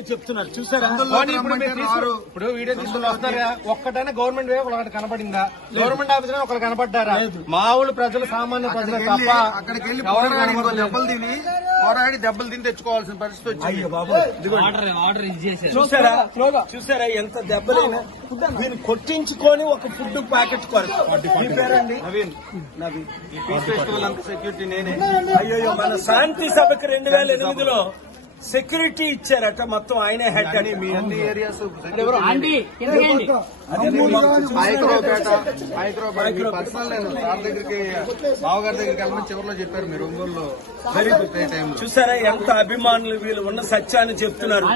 గా చెప్తున్నారు చూసారా? ఇప్పుడు వీడియో తీసుకుని వస్తున్నారా? ఒక్కటైనా గవర్నమెంట్ ఒకటి కనపడిందా? గవర్నమెంట్ ఆఫీసర్ ఒకరు కనపడ్డారా? మామూలు ప్రజలు, సామాన్య ప్రజలు తప్ప అక్కడికి వెళ్ళి దెబ్బలు తిని తెచ్చుకోవాల్సిన పరిస్థితి వచ్చింది. చూసారా ఎంత దెబ్బలైనా దీన్ని కొట్టించుకొని ఒక ఫుడ్ ప్యాకెట్ కొరకు. మీ పేరండి? నవీన్. ఈ పీస్ ఫెస్టివల్ అంత సెక్యూరిటీ నేనే. అయ్యో, మన శాంతి సభకి 2008లో సెక్యూరిటీ ఇచ్చారట, మొత్తం ఆయనే హెడ్ అని. మీ అన్ని ఏరియాస్ పర్సనల్ నేను సార్ దగ్గరికి, బావగారి దగ్గరికి వెళ్ళమని చివరిలో చెప్పారు. మీరు ఒంగోలులో వెరీ గుడ్ టైం. చూసారా ఎంత అభిమానులు వీళ్ళు ఉన్న సత్యాన్ని చెప్తున్నారు.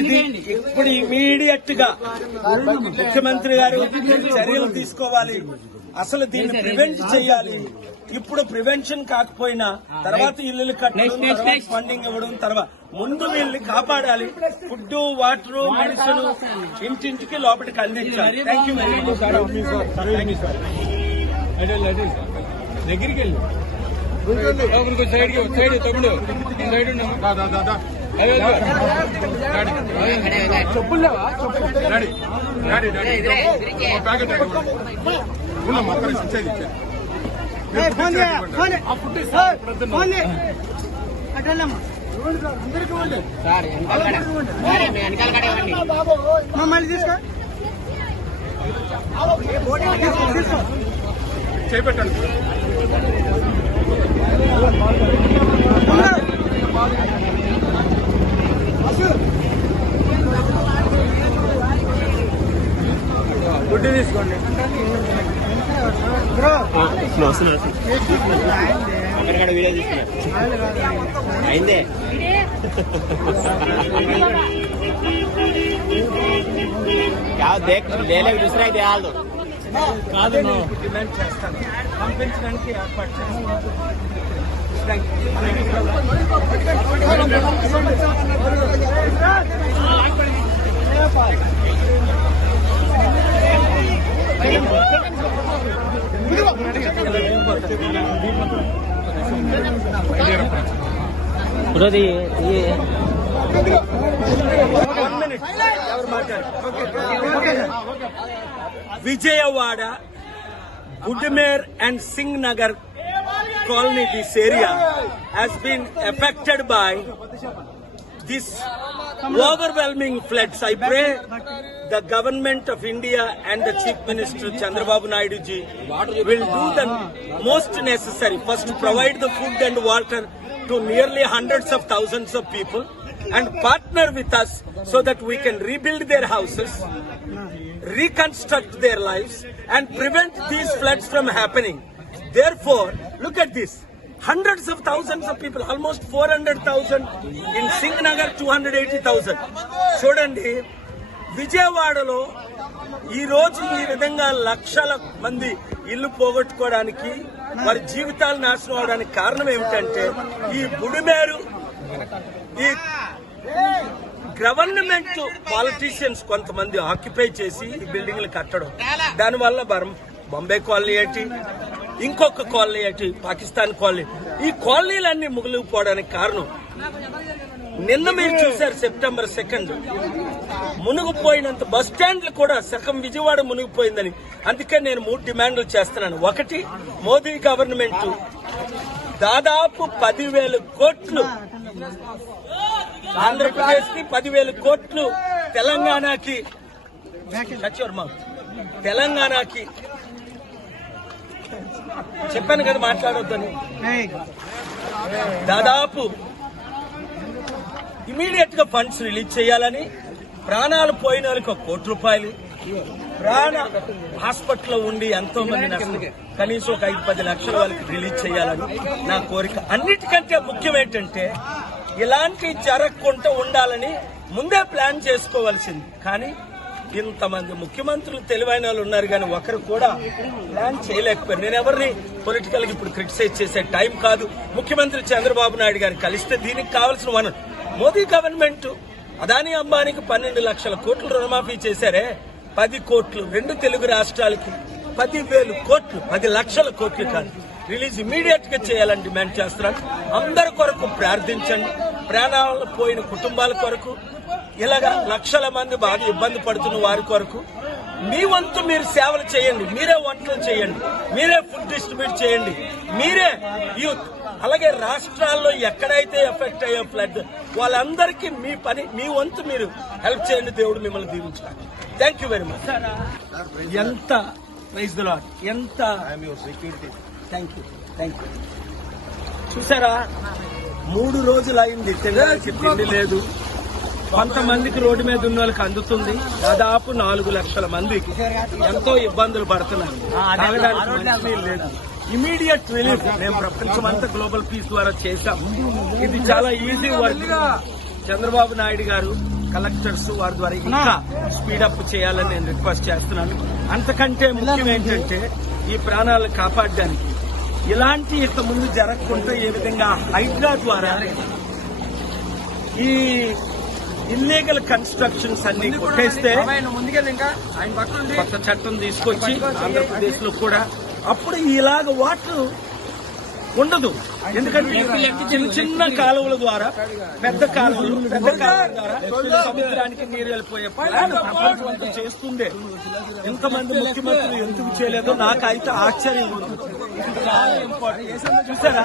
ఇది ఇప్పుడు ఇమీడియట్ గా ముఖ్యమంత్రి గారు చర్యలు తీసుకోవాలి. అసలు దీన్ని ప్రివెంట్ చేయాలి. ఇప్పుడు ప్రివెన్షన్ కాకపోయినా తర్వాత ఇల్లు కట్టడం, తర్వాత ఫండింగ్ ఇవ్వడం, తర్వాత ముందు వీళ్ళని కాపాడాలి. ఫుడ్, వాటర్, మెడిసిన్ ఇంటింటికి లోపలికి అందించాలి. Thank you very much. దగ్గరికి వెళ్ళి సైడ్ తమ్ముడు సైడ్ చెప్పులేవా? మమ్మల్ని తీసుకో చేపట్టండి. గుడ్డి తీసుకోండి. అక్కడ వీడియో తీసుకున్నారు అయిందే. లేలే दूसरा అయితే వాళ్ళు కాదు డిమాండ్ చేస్తాను, పంపించడానికి ఏర్పాటు చేస్తాను. Vijayawada, Budmer and Singh Nagar colony, this area has been affected by this overwhelming floods. I pray the government of India and the Chief Minister Chandrababu Naidu ji will do the most necessary. First, provide the food and water to nearly hundreds of thousands of people and partner with us so that we can rebuild their houses, reconstruct their lives and prevent these floods from happening. Therefore, look at this. Hundreds of thousands of people, almost 400,000 in Singh Nagar, 280,000. చూడండి, విజయవాడలో ఈ రోజు ఈ విధంగా లక్షల మంది ఇల్లు పోగొట్టుకోవడానికి, వారి జీవితాలు నాశనం అవడానికి కారణం ఏమిటంటే ఈ బుడిమేరు, ఈ గవర్నమెంట్ పాలిటీషియన్స్ కొంతమంది ఆక్యుపై చేసి ఈ బిల్డింగ్లు కట్టడం. దానివల్ల బాంబే కాలనీ ఏంటి, ఇంకొక కాలనీ ఏంటి, పాకిస్తాన్ కాలనీ, ఈ కాలనీలన్నీ ముగిలిపోవడానికి కారణం నిన్న మీరు చూశారు సెప్టెంబర్ 2 మునిగిపోయినంత బస్ స్టాండ్లు కూడా సగం విజయవాడ మునిగిపోయిందని. అందుకే నేను 3 డిమాండ్లు చేస్తున్నాను. ఒకటి, మోదీ గవర్నమెంట్ దాదాపు 10,000 కోట్లు ఆంధ్రప్రదేశ్ కి, 10,000 కోట్లు తెలంగాణకి, చెప్పాను కదా మాట్లాడొద్దని. దాదాపు ఇమీడియట్ గా ఫండ్స్ రిలీజ్ చేయాలని, ప్రాణాలు పోయిన వాళ్ళకి 1 కోటి రూపాయలు, హాస్పిటల్లో ఉండి ఎంతో మంది కనీసం ఒక 5-10 లక్షల వాళ్ళకి రిలీజ్ చేయాలని నా కోరిక. అన్నిటికంటే ముఖ్యం ఏంటంటే ఇలాంటి జరగకుండా ఉండాలని ముందే ప్లాన్ చేసుకోవాల్సింది. కానీ ఇంతమంది ముఖ్యమంత్రులు తెలివైన వాళ్ళు ఉన్నారు, కానీ ఒకరు కూడా ప్లాన్ చేయలేకపోయారు. నేను ఎవరిని పొలిటికల్ గా ఇప్పుడు క్రిటిసైజ్ చేసే టైం కాదు. ముఖ్యమంత్రి చంద్రబాబు నాయుడు గారిని కలిస్తే దీనికి కావాల్సిన వనరు మోదీ గవర్నమెంట్ అదానీ అంబానీకి 12 లక్షల కోట్లు రుణమాఫీ చేశారే, 10 కోట్లు 2 తెలుగు రాష్ట్రాలకి 10,000 కోట్లు, 10 లక్షల కోట్లు కాదు, రిలీజ్ ఇమీడియట్ గా చేయాలని డిమాండ్ చేస్తున్నాను. అందరి కొరకు ప్రార్థించండి, ప్రాణాలు పోయిన కుటుంబాల కొరకు, ఇలాగా లక్షల మంది బాగా ఇబ్బంది పడుతున్న వారి కొరకు మీ వంతు మీరు సేవలు చేయండి. మీరే వంటలు చేయండి, మీరే ఫుడ్ డిస్ట్రిబ్యూట్ చేయండి, మీరే యూత్. అలాగే రాష్ట్రాల్లో ఎక్కడైతే ఎఫెక్ట్ అయ్యే ఫ్లడ్ వాళ్ళందరికీ మీ వంతు మీరు హెల్ప్ చేయండి. దేవుడు మిమ్మల్ని దీవించాలి. Thank you very much. ఎంత ప్రైజ్ ది లార్డ్, ఎంత థ్యాంక్ యూ. చూసారా, 3 రోజులు అయింది, తినడానికి తిండి లేదు. కొంతమందికి రోడ్డు మీద ఉన్న వాళ్ళకి అందుతుంది. దాదాపు 4 లక్షల మందికి ఎంతో ఇబ్బందులు పడుతున్నారు. తాగడానికి మంచినీళ్ళు లేదు. ఇమీడియట్ రిలీఫ్ మేము ప్రపంచమంతా గ్లోబల్ పీస్ ద్వారా చేశాం. ఇది చాలా ఈజీ వర్క్. చంద్రబాబు నాయుడు గారు, కలెక్టర్స్ వారి ద్వారా ఇంకా స్పీడప్ చేయాలని నేను రిక్వెస్ట్ చేస్తున్నాను. అంతకంటే ముఖ్యం ఏంటంటే ఈ ప్రాణాలను కాపాడడానికి ఇలాంటి ఇక ముందు జరగకుండా ఏ విధంగా హైడ్రా ద్వారా ఈ ఇల్లీగల్ కన్స్ట్రక్షన్స్ అన్ని కొట్టేస్తే కొత్త చట్టం తీసుకొచ్చి ఆంధ్రప్రదేశ్ లో కూడా అప్పుడు ఇలాగ వాటర్ ఉండదు. ఎందుకంటే చిన్న చిన్న కాలువల ద్వారా పెద్ద కాలువల ద్వారా సముద్రానికి నీరు వెళ్ళిపోయే ప్రపంచం అంతా చేస్తుండే. ఎంతమంది ముఖ్యమంత్రులు ఎందుకు చేయలేదో నాకైతే ఆశ్చర్యం ఉంది. ఇది చాలా ఇంపార్టెంట్. చూసారా,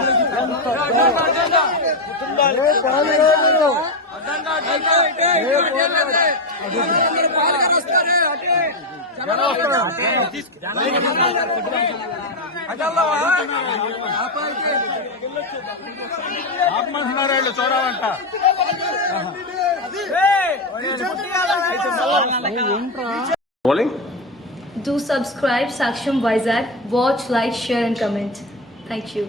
ఆత్మహత్యారాళ్ళు చూడాలంట. Do subscribe Saksham Vizag. Watch, like, share and comment. Thank you.